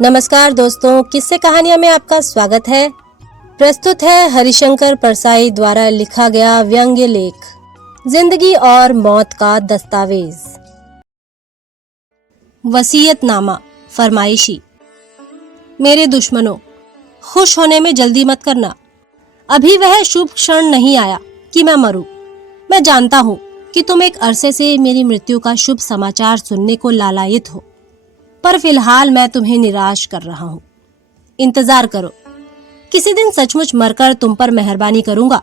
नमस्कार दोस्तों, किस्से कहानियां में आपका स्वागत है। प्रस्तुत है हरिशंकर परसाई द्वारा लिखा गया व्यंग्य लेख जिंदगी और मौत का दस्तावेज। वसीयतनामा फरमाइशी। मेरे दुश्मनों, खुश होने में जल्दी मत करना। अभी वह शुभ क्षण नहीं आया कि मैं मरूं। मैं जानता हूं कि तुम एक अरसे से मेरी मृत्यु का शुभ समाचार सुनने को लालायित हो, पर फिलहाल मैं तुम्हें निराश कर रहा हूं। इंतजार करो, किसी दिन सचमुच मरकर तुम पर मेहरबानी करूंगा।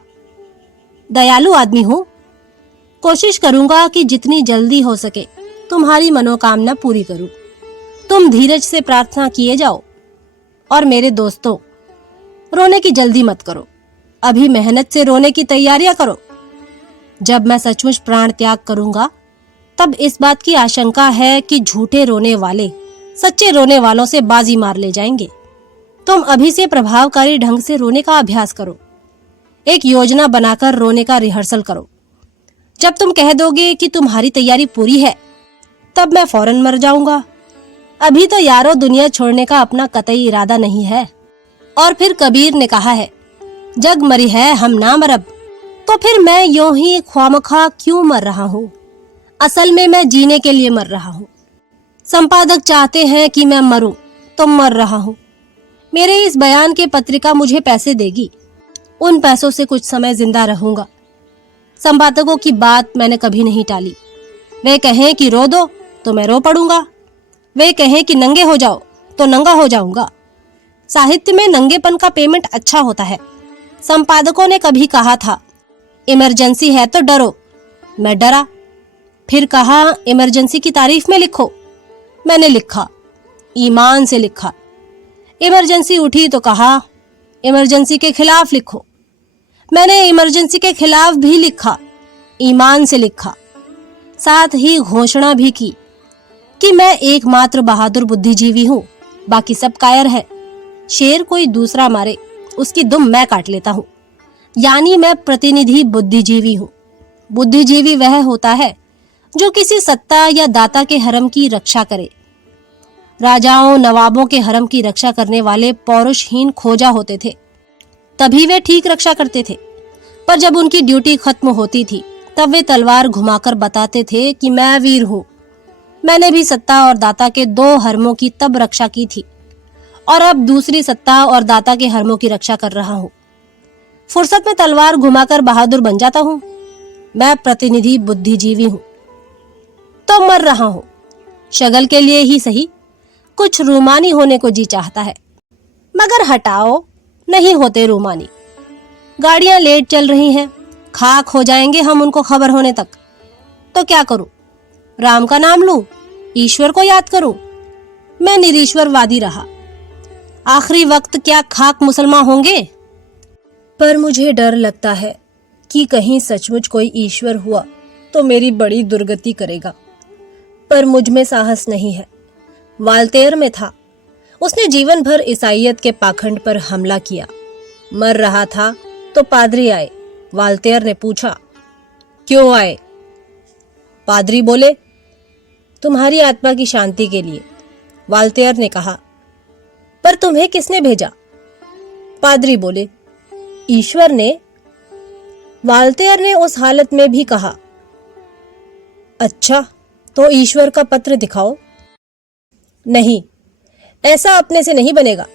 दयालु आदमी हूं, कोशिश करूंगा कि जितनी जल्दी हो सके तुम्हारी मनोकामना पूरी करूं। तुम धीरज से प्रार्थना किए जाओ। और मेरे दोस्तों, रोने की जल्दी मत करो, अभी मेहनत से रोने की तैयारियां करो। जब मैं सचमुच प्राण त्याग करूंगा तब इस बात की आशंका है कि झूठे रोने वाले सच्चे रोने वालों से बाजी मार ले जाएंगे। तुम अभी से प्रभावकारी ढंग से रोने का अभ्यास करो। एक योजना बनाकर रोने का रिहर्सल करो। जब तुम कह दोगे कि तुम्हारी तैयारी पूरी है, तब मैं फौरन मर जाऊंगा। अभी तो यारो दुनिया छोड़ने का अपना कतई इरादा नहीं है। और फिर कबीर ने कहा है, जग मरी है हम ना मरब। तो फिर मैं यूं ही ख्वामखा क्यों मर रहा हूँ? असल में मैं जीने के लिए मर रहा हूँ। संपादक चाहते हैं कि मैं मरूं, तो मर रहा हूं। मेरे इस बयान के पत्रिका मुझे पैसे देगी। उन पैसों से कुछ समय जिंदा रहूंगा। संपादकों की बात मैंने कभी नहीं टाली। वे कहें कि रो दो तो मैं रो पड़ूंगा। वे कहें कि नंगे हो जाओ तो नंगा हो जाऊंगा। साहित्य में नंगेपन का पेमेंट अच्छा होता है। संपादकों ने कभी कहा था, इमरजेंसी है तो डरो। मैं डरा। फिर कहा, इमरजेंसी की तारीफ में लिखो। मैंने लिखा, ईमान से लिखा। इमरजेंसी उठी तो कहा, इमरजेंसी के खिलाफ लिखो। मैंने इमरजेंसी के खिलाफ भी लिखा, ईमान से लिखा। साथ ही घोषणा भी की कि मैं एकमात्र बहादुर बुद्धिजीवी हूं, बाकी सब कायर है। शेर कोई दूसरा मारे, उसकी दुम मैं काट लेता हूं। यानी मैं प्रतिनिधि बुद्धिजीवी हूं। बुद्धिजीवी वह होता है जो किसी सत्ता या दाता के हरम की रक्षा करे। राजाओं नवाबों के हरम की रक्षा करने वाले पौरुषहीन खोजा होते थे, तभी वे ठीक रक्षा करते थे। पर जब उनकी ड्यूटी खत्म होती थी तब वे तलवार घुमाकर बताते थे कि मैं वीर हूं। मैंने भी सत्ता और दाता के दो हरमों की तब रक्षा की थी, और अब दूसरी सत्ता और दाता के हरमों की रक्षा कर रहा हूं। फुर्सत में तलवार घुमाकर बहादुर बन जाता हूं। मैं प्रतिनिधि बुद्धिजीवी हूं, तो मर रहा हूं। शगल के लिए ही सही, कुछ रूमानी होने को जी चाहता है, मगर हटाओ, नहीं होते रूमानी। गाड़ियां लेट चल रही हैं, खाक हो जाएंगे हम उनको खबर होने तक। तो क्या करूं? राम का नाम लूं, ईश्वर को याद करूं? मैं निरीश्वरवादी रहा। आखिरी वक्त क्या खाक मुसलमान होंगे? पर मुझे डर लगता है कि कहीं सचमुच कोई ईश्वर हुआ तो मेरी बड़ी दुर्गति करेगा। पर मुझ में साहस नहीं है। वाल्तेयर में था। उसने जीवन भर ईसाइयत के पाखंड पर हमला किया। मर रहा था तो पादरी आए। वाल्तेयर ने पूछा, क्यों आए? पादरी बोले, तुम्हारी आत्मा की शांति के लिए। वाल्तेयर ने कहा, पर तुम्हें किसने भेजा? पादरी बोले, ईश्वर ने। वाल्तेयर ने उस हालत में भी कहा, अच्छा, तो ईश्वर का पत्र दिखाओ। नहीं, ऐसा अपने से नहीं बनेगा।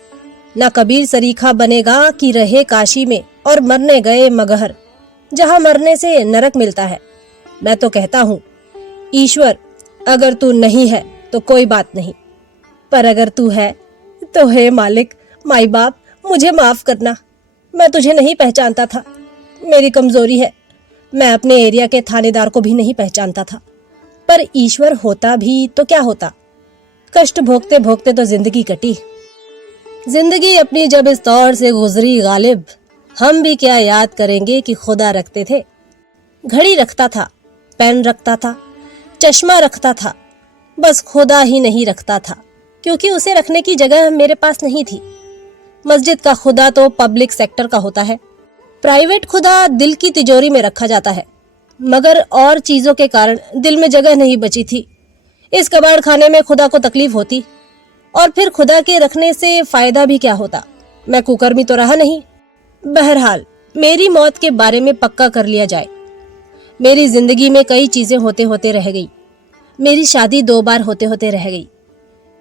ना कबीर सरीखा बनेगा कि रहे काशी में और मरने गए मगहर, जहां मरने से नरक मिलता है। मैं तो कहता हूं, ईश्वर, अगर तू नहीं है तो कोई बात नहीं, पर अगर तू है तो हे मालिक, माई बाप, मुझे माफ करना। मैं तुझे नहीं पहचानता था। मेरी कमजोरी है। मैं अपने एरिया के थानेदार को भी नहीं पहचानता था। पर ईश्वर होता भी तो क्या होता? कष्ट भोगते भोगते तो जिंदगी कटी। जिंदगी अपनी जब इस दौर से गुजरी गालिब, हम भी क्या याद करेंगे कि खुदा रखते थे। घड़ी रखता था, पेन रखता था, चश्मा रखता था, बस खुदा ही नहीं रखता था, क्योंकि उसे रखने की जगह मेरे पास नहीं थी। मस्जिद का खुदा तो पब्लिक सेक्टर का होता है। प्राइवेट खुदा दिल की तिजोरी में रखा जाता है, मगर और चीजों के कारण दिल में जगह नहीं बची थी। इस कबाड़ खाने में खुदा को तकलीफ होती। और फिर खुदा के रखने से फायदा भी क्या होता, मैं कुकर्मी तो रहा नहीं। बहरहाल मेरी मौत के बारे में पक्का कर लिया जाए। मेरी जिंदगी में कई चीजें होते होते रह गई। मेरी शादी 2 बार होते होते रह गई।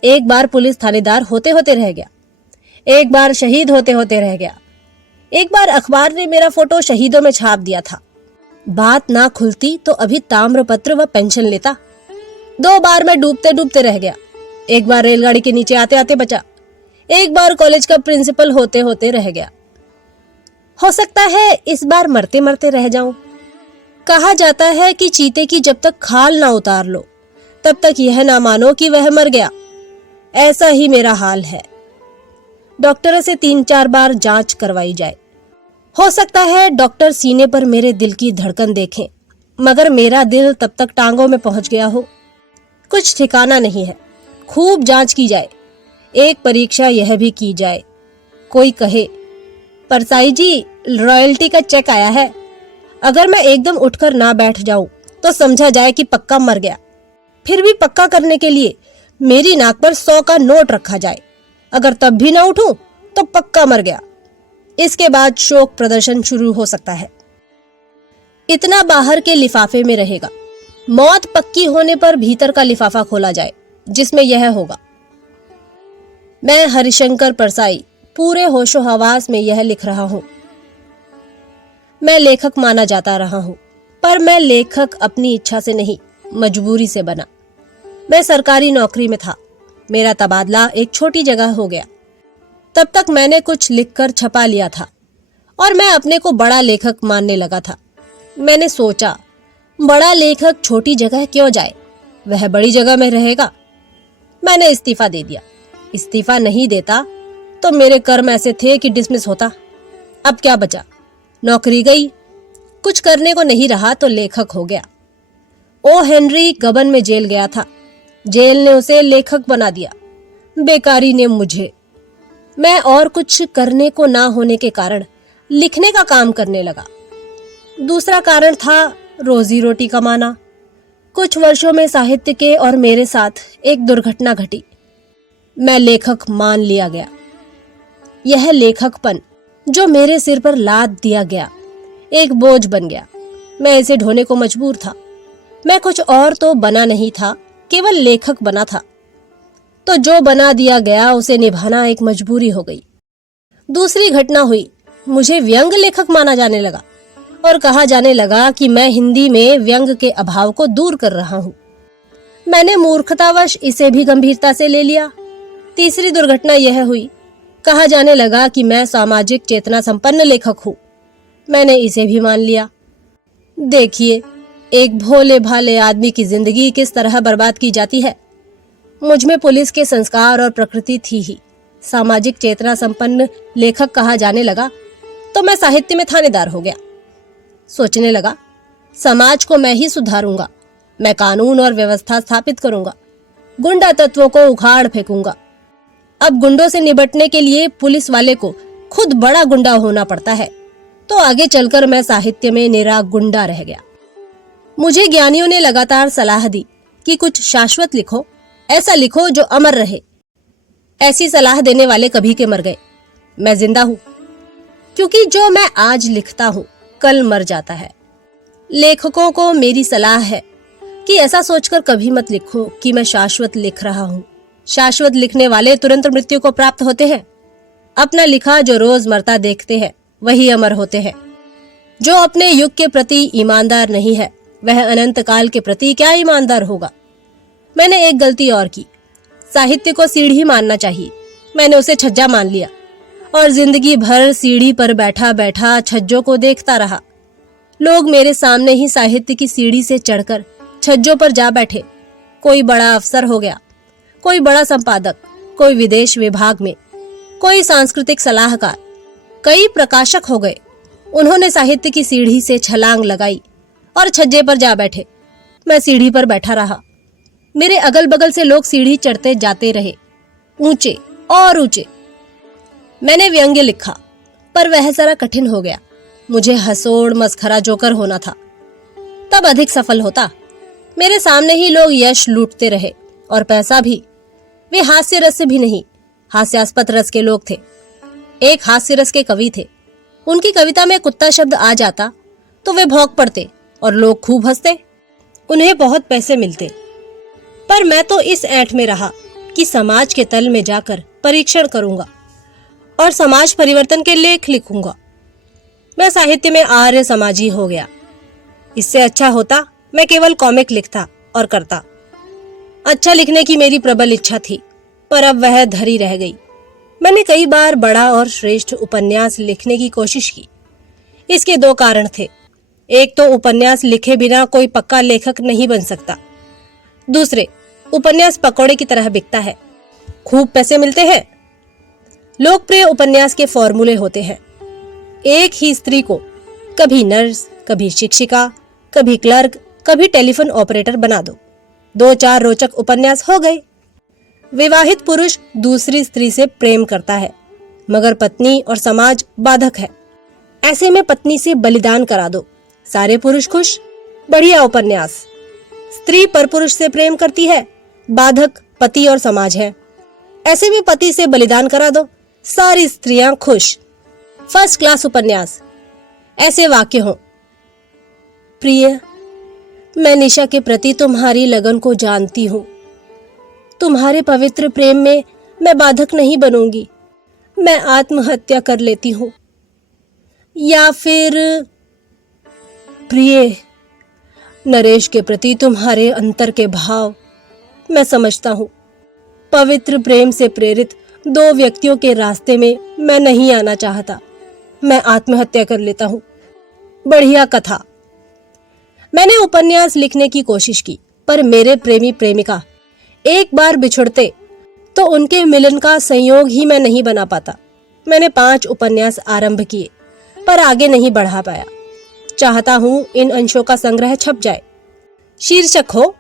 एक बार पुलिस थानेदार होते होते रह गया। एक बार शहीद होते होते रह गया। एक बार अखबार ने मेरा फोटो शहीदों में छाप दिया था। बात ना खुलती तो अभी ताम्रपत्र व पेंशन लेता। 2 बार मैं डूबते डूबते रह गया। एक बार रेलगाड़ी के नीचे आते आते बचा। एक बार कॉलेज का प्रिंसिपल होते होते रह गया। हो सकता है इस बार मरते मरते रह जाऊं। कहा जाता है कि चीते की जब तक खाल ना उतार लो तब तक यह ना मानो कि वह मर गया। ऐसा ही मेरा हाल है। डॉक्टर से 3-4 बार जांच करवाई जाए। हो सकता है डॉक्टर सीने पर मेरे दिल की धड़कन देखें, मगर मेरा दिल तब तक टांगों में पहुंच गया हो। कुछ ठिकाना नहीं है। खूब जांच की जाए। एक परीक्षा यह भी की जाए। कोई कहे, परसाई जी रॉयल्टी का चेक आया है। अगर मैं एकदम उठकर ना बैठ जाऊं तो समझा जाए कि पक्का मर गया। फिर भी पक्का करने के लिए मेरी नाक पर 100 का नोट रखा जाए। अगर तब भी ना उठूं तो पक्का मर गया। इसके बाद शोक प्रदर्शन शुरू हो सकता है। इतना बाहर के लिफाफे में रहेगा। मौत पक्की होने पर भीतर का लिफाफा खोला जाए जिसमें यह होगा, मैं हरिशंकर परसाई पूरे होशो हवास में यह लिख रहा हूं। मैं लेखक माना जाता रहा हूं, पर मैं लेखक अपनी इच्छा से नहीं, मजबूरी से बना। मैं सरकारी नौकरी में था। मेरा तबादला एक छोटी जगह हो गया। तब तक मैंने कुछ लिखकर छपा लिया था और मैं अपने को बड़ा लेखक मानने लगा था। मैंने सोचा, बड़ा लेखक छोटी जगह क्यों जाए, वह बड़ी जगह में रहेगा। मैंने इस्तीफा दे दिया। इस्तीफा नहीं देता तो मेरे कर्म ऐसे थे कि डिसमिस होता। अब क्या बचा, नौकरी गई। कुछ करने को नहीं रहा तो लेखक हो गया। ओ हेनरी गबन में जेल गया था। जेल ने उसे लेखक बना दिया, बेकारी ने मुझे। मैं और कुछ करने को ना होने के कारण लिखने का काम करने लगा। दूसरा कारण था रोजी रोटी कमाना। कुछ वर्षों में साहित्य के और मेरे साथ एक दुर्घटना घटी। मैं लेखक मान लिया गया। यह लेखकपन जो मेरे सिर पर लाद दिया गया एक बोझ बन गया। मैं इसे ढोने को मजबूर था। मैं कुछ और तो बना नहीं था, केवल लेखक बना था। तो जो बना दिया गया उसे निभाना एक मजबूरी हो गई। दूसरी घटना हुई। मुझे व्यंग लेखक माना जाने लगा और कहा जाने लगा कि मैं हिंदी में व्यंग के अभाव को दूर कर रहा हूं। मैंने मूर्खतावश इसे भी गंभीरता से ले लिया। तीसरी दुर्घटना यह हुई, कहा जाने लगा कि मैं सामाजिक चेतना संपन्न लेखक हूं। मैंने इसे भी मान लिया। देखिए, एक भोले भाले आदमी की जिंदगी किस तरह बर्बाद की जाती है। मुझ में पुलिस के संस्कार और प्रकृति थी ही। सामाजिक चेतना संपन्न लेखक कहा जाने लगा तो मैं साहित्य में थानेदार हो गया। सोचने लगा, समाज को मैं ही सुधारूंगा। मैं कानून और व्यवस्था स्थापित करूंगा। गुंडा तत्वों को उखाड़ फेंकूंगा। अब गुंडों से निपटने के लिए पुलिस वाले को खुद बड़ा गुंडा होना पड़ता है, तो आगे चलकर मैं साहित्य में निरा गुंडा रह गया। मुझे ज्ञानियों ने लगातार सलाह दी कि कुछ शाश्वत लिखो, ऐसा लिखो जो अमर रहे। ऐसी सलाह देने वाले कभी के मर गए। मैं जिंदा हूं, क्योंकि जो मैं आज लिखता हूं कल मर जाता है। लेखकों को मेरी सलाह है कि ऐसा सोचकर कभी मत लिखो कि मैं शाश्वत लिख रहा हूं। शाश्वत लिखने वाले तुरंत मृत्यु को प्राप्त होते हैं। अपना लिखा जो रोज मरता देखते हैं वही अमर होते हैं। जो अपने युग के प्रति ईमानदार नहीं है वह अनंत काल के प्रति क्या ईमानदार होगा। मैंने एक गलती और की। साहित्य को सीढ़ी मानना चाहिए, मैंने उसे छज्जा मान लिया और जिंदगी भर सीढ़ी पर बैठा बैठा छज्जों को देखता रहा। लोग मेरे सामने ही साहित्य की सीढ़ी से चढ़कर छज्जों पर जा बैठे। कोई बड़ा अफसर हो गया, कोई बड़ा संपादक, कोई विदेश विभाग में, कोई सांस्कृतिक सलाहकार, कई प्रकाशक हो गए। उन्होंने साहित्य की सीढ़ी से छलांग लगाई और छज्जे पर जा बैठे। मैं सीढ़ी पर बैठा रहा। मेरे अगल बगल से लोग सीढ़ी चढ़ते जाते रहे, ऊंचे और ऊंचे। मैंने व्यंग्य लिखा, पर वह जरा कठिन हो गया। मुझे हंसोड़ मस्खरा जोकर होना था, तब अधिक सफल होता। मेरे सामने ही लोग यश लूटते रहे और पैसा भी। वे हास्य रस से भी नहीं, हास्यास्पद रस के लोग थे। एक हास्य रस के कवि थे। उनकी कविता में कुत्ता शब्द आ जाता तो वे भौंक पड़ते और लोग खूब हंसते। उन्हें बहुत पैसे मिलते। पर मैं तो इस ऐंठ में रहा कि समाज के तल में जाकर परीक्षण करूंगा और समाज परिवर्तन के लेख लिखूंगा। मैं साहित्य में आर्य समाजी हो गया। इससे अच्छा होता मैं केवल कॉमिक लिखता और करता। अच्छा लिखने की मेरी प्रबल इच्छा थी, पर अब वह धरी रह गई। मैंने कई बार बड़ा और श्रेष्ठ उपन्यास लिखने की कोशिश की। इसके दो कारण थे। एक तो उपन्यास लिखे बिना कोई पक्का लेखक नहीं बन सकता। दूसरे, उपन्यास पकौड़े की तरह बिकता है, खूब पैसे मिलते हैं। लोकप्रिय उपन्यास के फॉर्मूले होते हैं। एक ही स्त्री को कभी नर्स, कभी शिक्षिका, कभी क्लर्क, कभी टेलीफोन ऑपरेटर बना दो। 2-4 रोचक उपन्यास हो गए। विवाहित पुरुष दूसरी स्त्री से प्रेम करता है, मगर पत्नी और समाज बाधक है। ऐसे में पत्नी से बलिदान करा दो, सारे पुरुष खुश। बढ़िया उपन्यास। स्त्री परपुरुष से प्रेम करती है, बाधक पति और समाज है। ऐसे में पति से बलिदान करा दो, सारी स्त्रियां खुश। फर्स्ट क्लास उपन्यास। ऐसे वाक्य हो, प्रिय, मैं निशा के प्रति तुम्हारी लगन को जानती हूँ। तुम्हारे पवित्र प्रेम में मैं बाधक नहीं बनूंगी। मैं आत्महत्या कर लेती हूँ। या फिर, प्रिय, नरेश के प्रति तुम्हारे अंतर के भाव मैं समझता हूँ। पवित्र प्रेम से प्रेरित 2 व्यक्तियों के रास्ते में मैं नहीं आना चाहता। मैं आत्महत्या कर लेता हूँ। बढ़िया कथा। मैंने उपन्यास लिखने की कोशिश की, पर मेरे प्रेमी प्रेमिका एक बार बिछुड़ते तो उनके मिलन का संयोग ही मैं नहीं बना पाता। मैंने 5 उपन्यास आरंभ किए, पर आगे नहीं बढ़ा पाया। चाहता हूं इन अंशों का संग्रह छप जाए। शीर्षक हो,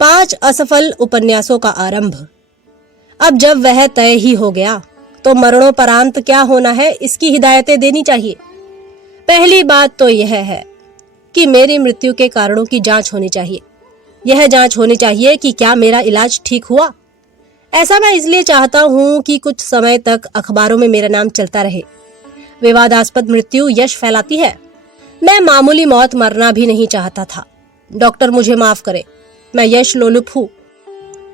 5 असफल उपन्यासों का आरंभ। अब जब वह तय ही हो गया तो मरणोपरांत क्या होना है इसकी हिदायतें देनी चाहिए। पहली बात तो यह है कि मेरी मृत्यु के कारणों की जांच होनी चाहिए। यह जांच होनी चाहिए कि क्या मेरा इलाज ठीक हुआ। ऐसा मैं इसलिए चाहता हूं कि कुछ समय तक अखबारों में मेरा नाम चलता रहे। विवादास्पद मृत्यु यश फैलाती है। मैं मामूली मौत मरना भी नहीं चाहता था। डॉक्टर मुझे माफ करे, मैं यश लोलुप हूँ।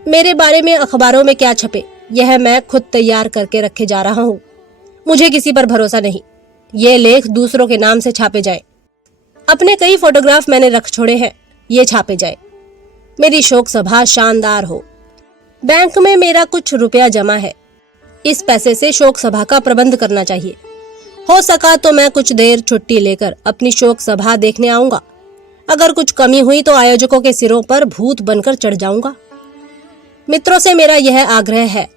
मेरे बारे में अखबारों में क्या छपे यह मैं खुद तैयार करके रखे जा रहा हूँ। मुझे किसी पर भरोसा नहीं। ये लेख दूसरों के नाम से छापे जाए। अपने कई फोटोग्राफ मैंने रख छोड़े हैं, ये छापे जाए। मेरी शोक सभा शानदार हो। बैंक में मेरा कुछ रुपया जमा है। इस पैसे से शोक सभा का प्रबंध करना चाहिए। हो सका तो मैं कुछ देर छुट्टी लेकर अपनी शोक सभा देखने आऊंगा। अगर कुछ कमी हुई तो आयोजकों के सिरों पर भूत बनकर चढ़ जाऊंगा। मित्रों से मेरा यह आग्रह है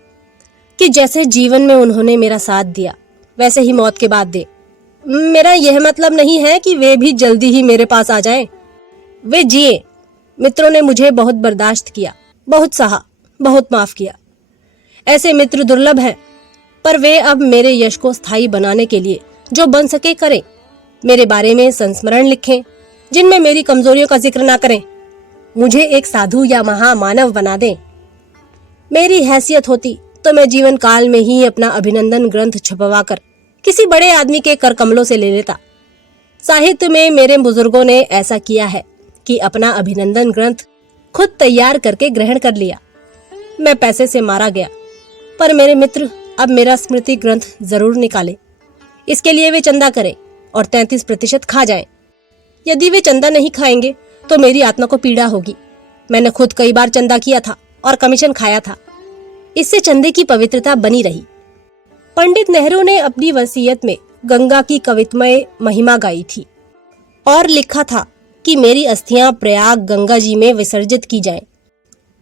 कि जैसे जीवन में उन्होंने मेरा साथ दिया, वैसे ही मौत के बाद दे। मेरा यह मतलब नहीं है कि वे भी जल्दी ही मेरे पास आ जाएं। वे जिए। मित्रों ने मुझे बहुत बर्दाश्त किया, बहुत सहा, बहुत माफ किया। ऐसे मित्र दुर्लभ हैं, पर वे अब मेरे यश को स्थायी बनाने के लिए जो बन सके करें। मेरे बारे में संस्मरण लिखें जिनमें मेरी कमजोरियों का जिक्र ना करें। मुझे एक साधु या महामानव बना दें। मेरी हैसियत होती तो मैं जीवन काल में ही अपना अभिनंदन ग्रंथ छपवाकर किसी बड़े आदमी के कर कमलों से ले लेता। साहित्य में मेरे बुजुर्गों ने ऐसा किया है कि अपना अभिनंदन ग्रंथ खुद तैयार करके ग्रहण कर लिया। मैं पैसे से मारा गया, पर मेरे मित्र अब मेरा स्मृति ग्रंथ जरूर निकाले। इसके लिए वे चंदा करें और 33% खा जाएं। यदि वे चंदा नहीं खाएंगे तो मेरी आत्मा को पीड़ा होगी। मैंने खुद कई बार चंदा किया था और कमीशन खाया था। इससे चंदे की पवित्रता बनी रही। पंडित नेहरू ने अपनी वसीयत में गंगा की कवित्मय महिमा गाई थी और लिखा था कि मेरी अस्थियां प्रयाग गंगा जी में विसर्जित की जाएं।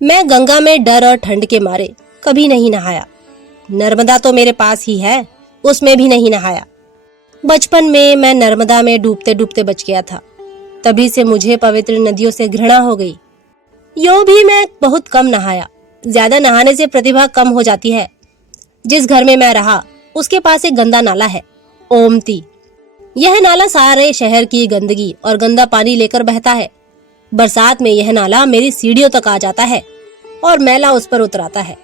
मैं गंगा में डर और ठंड के मारे कभी नहीं नहाया। नर्मदा तो मेरे पास ही है, उसमें भी नहीं नहाया। बचपन में मैं नर्मदा में डूबते डूबते बच गया था। तभी से मुझे पवित्र नदियों से घृणा हो गई। यूं भी मैं बहुत कम नहाया। ज्यादा नहाने से प्रतिभा कम हो जाती है। जिस घर में मैं रहा उसके पास एक गंदा नाला है, ओमती। यह नाला सारे शहर की गंदगी और गंदा पानी लेकर बहता है। बरसात में यह नाला मेरी सीढ़ियों तक आ जाता है और मैला उस पर उतराता है।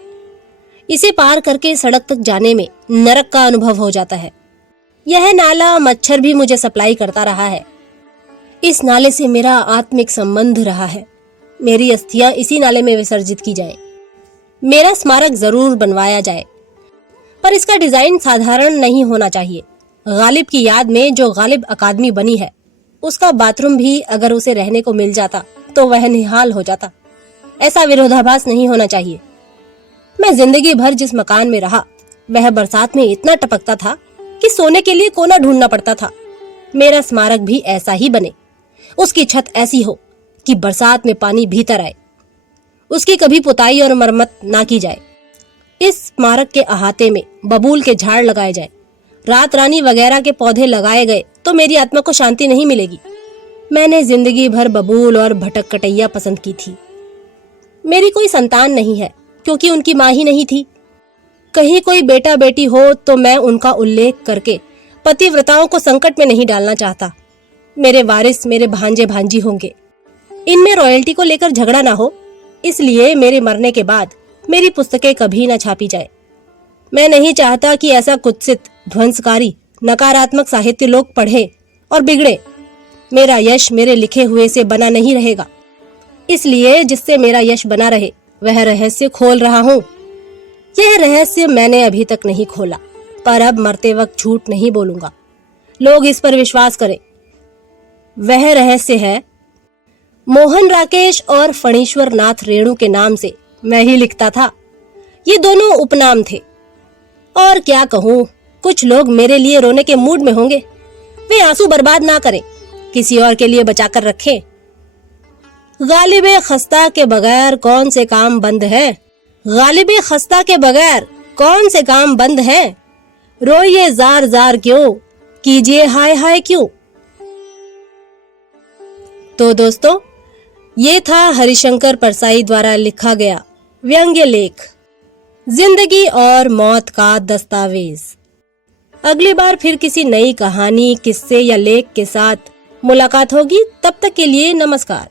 इसे पार करके सड़क तक जाने में नरक का अनुभव हो जाता है। यह नाला मच्छर भी मुझे सप्लाई करता रहा है। इस नाले से मेरा आत्मिक संबंध रहा है। मेरी अस्थियां इसी नाले में विसर्जित की जाएं। मेरा स्मारक जरूर बनवाया जाए, पर इसका डिजाइन साधारण नहीं होना चाहिए। गालिब की याद में जो गालिब अकादमी बनी है, उसका बाथरूम भी अगर उसे रहने को मिल जाता तो वह निहाल हो जाता। ऐसा विरोधाभास नहीं होना चाहिए। मैं जिंदगी भर जिस मकान में रहा, वह बरसात में इतना टपकता था कि सोने के लिए कोना ढूंढना पड़ता था। मेरा स्मारक भी ऐसा ही बने। उसकी छत ऐसी हो कि बरसात में पानी भीतर आए। उसकी कभी पुताई और मरम्मत ना की जाए। इस स्मारक के अहाते में बबूल के झाड़ लगाए जाए, रात रानी वगैरह के पौधे लगाए गए तो मेरी आत्मा को शांति नहीं मिलेगी। मैंने जिंदगी भर बबूल और भटक कटैया पसंद की थी। मेरी कोई संतान नहीं है क्योंकि उनकी माँ ही नहीं थी। कहीं कोई बेटा बेटी हो तो मैं उनका उल्लेख करके पतिव्रताओं को संकट में नहीं डालना चाहता। मेरे वारिस मेरे भांजे भांजी होंगे। इनमें रॉयल्टी को लेकर झगड़ा ना हो, इसलिए मेरे मरने के बाद मेरी पुस्तकें कभी न छापी जाए। मैं नहीं चाहता कि ऐसा कुत्सित, ध्वंसकारी, नकारात्मक साहित्य लोग पढ़े और बिगड़े। मेरा यश मेरे लिखे हुए से बना नहीं रहेगा, इसलिए जिससे मेरा यश बना रहे वह रहस्य खोल रहा हूँ। यह रहस्य मैंने अभी तक नहीं खोला, पर अब मरते वक्त झूठ नहीं बोलूंगा। लोग इस पर विश्वास करें। वह रहस्य है, मोहन राकेश और फणीश्वर नाथ रेणु के नाम से मैं ही लिखता था। ये दोनों उपनाम थे। और क्या कहूँ, कुछ लोग मेरे लिए रोने के मूड में होंगे। वे आंसू बर्बाद ना करें, किसी और के लिए बचाकर रखें। गालिबे खस्ता के बगैर कौन से काम बंद है? गालिबे खस्ता के बगैर कौन से काम बंद है? रोइए जार जार क्यों, कीजिए हाय हाय क्यों। तो दोस्तों, ये था हरिशंकर परसाई द्वारा लिखा गया व्यंग्य लेख जिंदगी और मौत का दस्तावेज। अगली बार फिर किसी नई कहानी, किस्से या लेख के साथ मुलाकात होगी। तब तक के लिए नमस्कार।